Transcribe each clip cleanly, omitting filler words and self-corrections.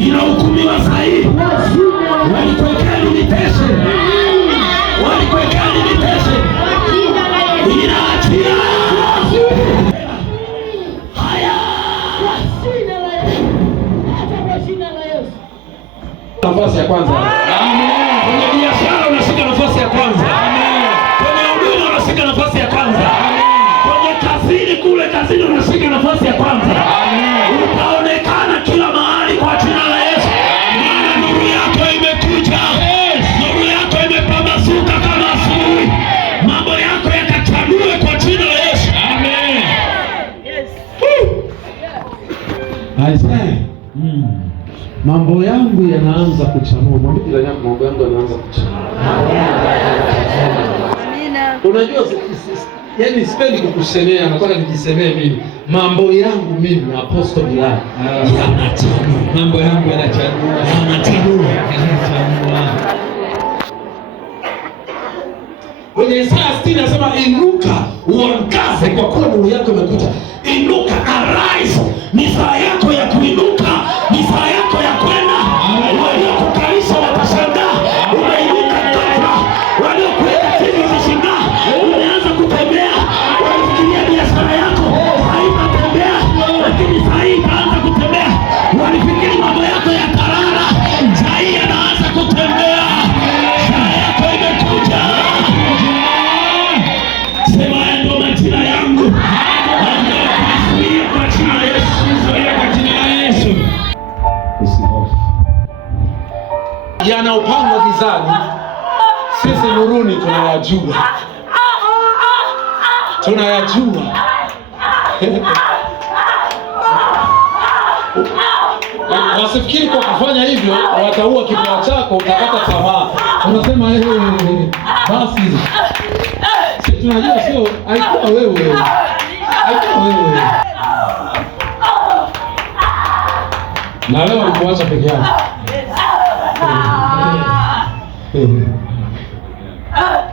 inahukumiwa sahihi. Walikuwekea limitation, walikuwekea limitation, inaachia. Haya, nafasi ya kwanza. Amen. Kwenye biashara unashika nafasi ya kwanza. Amen. Kwenye huduma unashika nafasi ya kwanza. Amen. Kwenye kazini kule kazini unashika nafasi ya kwanza. Amen. Utaonekana kila mahali kwa jina la Yesu. Maana nuru yako imekuja. Yes. Nuru yako imepambazuka kama asubuhi. Mambo yako yakachanue kwa jina la Yesu. Amen. Yes. Amen. Mambo yangu yanaanza kuchanua. Mwambie jirani yako, mambo yangu yanaanza kuchanua. Amina. Unajua yaani sipendi kukusemea, nataka nijisemee mimi. Mambo yangu mimi Apostle Bilal yanachanua. Mambo yangu yanachanua. Yanachanua. Kwenye Isaya 60 nasema inuka uangaze kwa kuwa nuru yako imekuja. Inuka, arise. Ni saa yako ya kuinuka. Ni saa yako ya kwenda. Waliokukalisha watashangaa. Umeinuka ghafla. Waliokuweka chini watashangaa. Umeanza kutembea. Walifikiria biashara yako haitatembea, lakini saa hii itaanza kutembea. Walifikiri mambo yako yatalala, saa hii yanaanza kutembea. Saa yako imekuja. Sema ndo majira yangu. Yanaopangwa gizani, sisi nuruni tunayajua. Tunayajua. Wasifikiri kwa kufanya hivyo wataua kipawa chako, utakata tamaa. Unasema basi sisi tunajua sio, haikuwa wewe. Haikuwa wewe. Na leo nikuacha peke yako.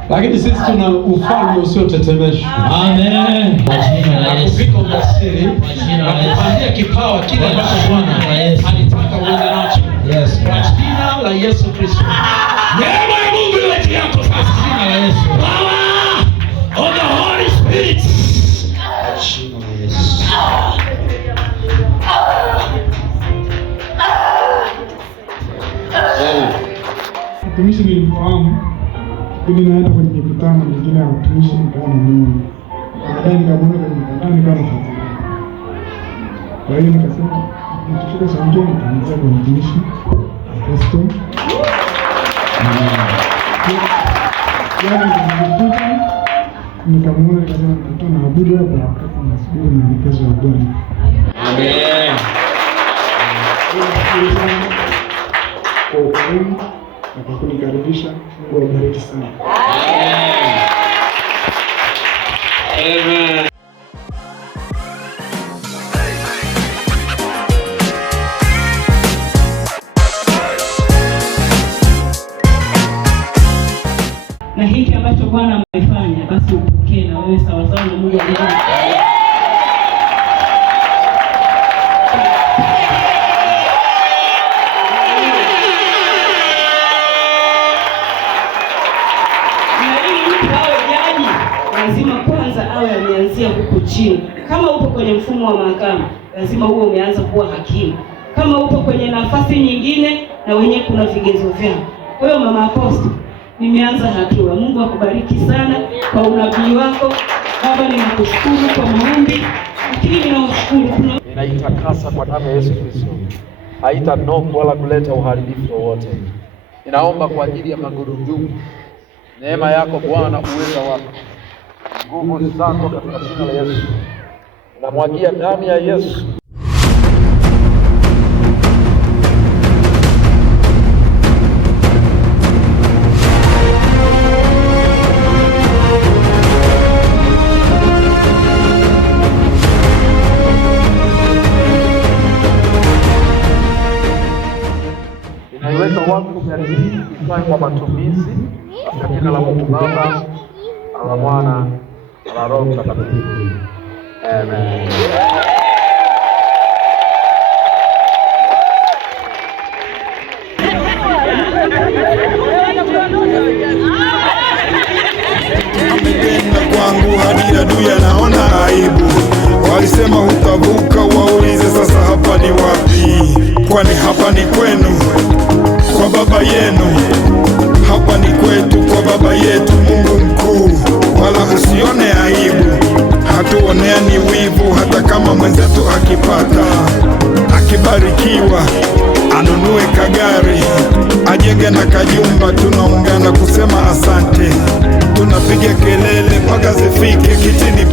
Lakini sisi tuna ufalme usiotetemeshwa. Amen. Kwa jina la Yesu. Kupika ujasiri. Kwa jina la Yesu. Kupandia kipawa kile ambacho Bwana alitaka uende nacho. Yes. Kwa jina la Yesu Kristo. Neema ya Mungu iwe juu yako sasa. Kwa jina la Yesu. Power of the Holy Spirit. Kwa jina la Yesu. Mtumishi nilimfahamu, ili naenda kwenye mikutano mingine ya utumishi nikaona Mungu. Baadaye nikamwona kwenye mtandao nikawa nafuatilia. Kwa hiyo nikasema nikifika Songea nitaanza kwenye utumishi Apostle. Yaani nilikuta nikamwona nikasema nitakuwa naabudu hapa wakati nasubiri maelekezo ya Bwana. Amen. Kwa ukarimu na kwa kunikaribisha, Mungu awabariki sana. Amen. Na hiki ambacho Bwana amefanya, basi upokee na wewe sawa sawa na Mungu alivyokubariki. Lazima kwanza awe ameanzia huko chini. Kama upo kwenye mfumo wa mahakama, lazima uwe umeanza kuwa hakimu. Kama upo kwenye nafasi nyingine, na wenyewe kuna vigezo vyao. Kwa hiyo Mama Apostle, nimeanza hatua. Mungu akubariki sana kwa unabii wako. Baba, ninakushukuru kwa maombi, lakini ninashukuru ninaitakasa kwa damu ya Yesu Kristo. Haitanoga wala kuleta uharibifu wowote. Ninaomba kwa ajili ya magurudumu, neema yako Bwana, uweza wako, nguvu zako katika jina la Yesu. Namwagia damu ya Yesu. Ninaiweka wakfu ya hii ifanye kwa matumizi katika jina la Mungu Baba, la Mwana, la Roho Mtakatifu. Amen. Ulisema utavuka, waulize sasa hapa ni wapi? Kwani hapa ni kwenu, kwa baba yenu. Hapa ni kwetu, kwa baba yetu Mungu mkuu. Wala usione aibu, hatuoneani wivu. Hata kama mwenzetu akipata, akibarikiwa, anunue kagari, ajenge na kajumba, tunaungana kusema asante. Tunapiga kelele mpaka zifike kitini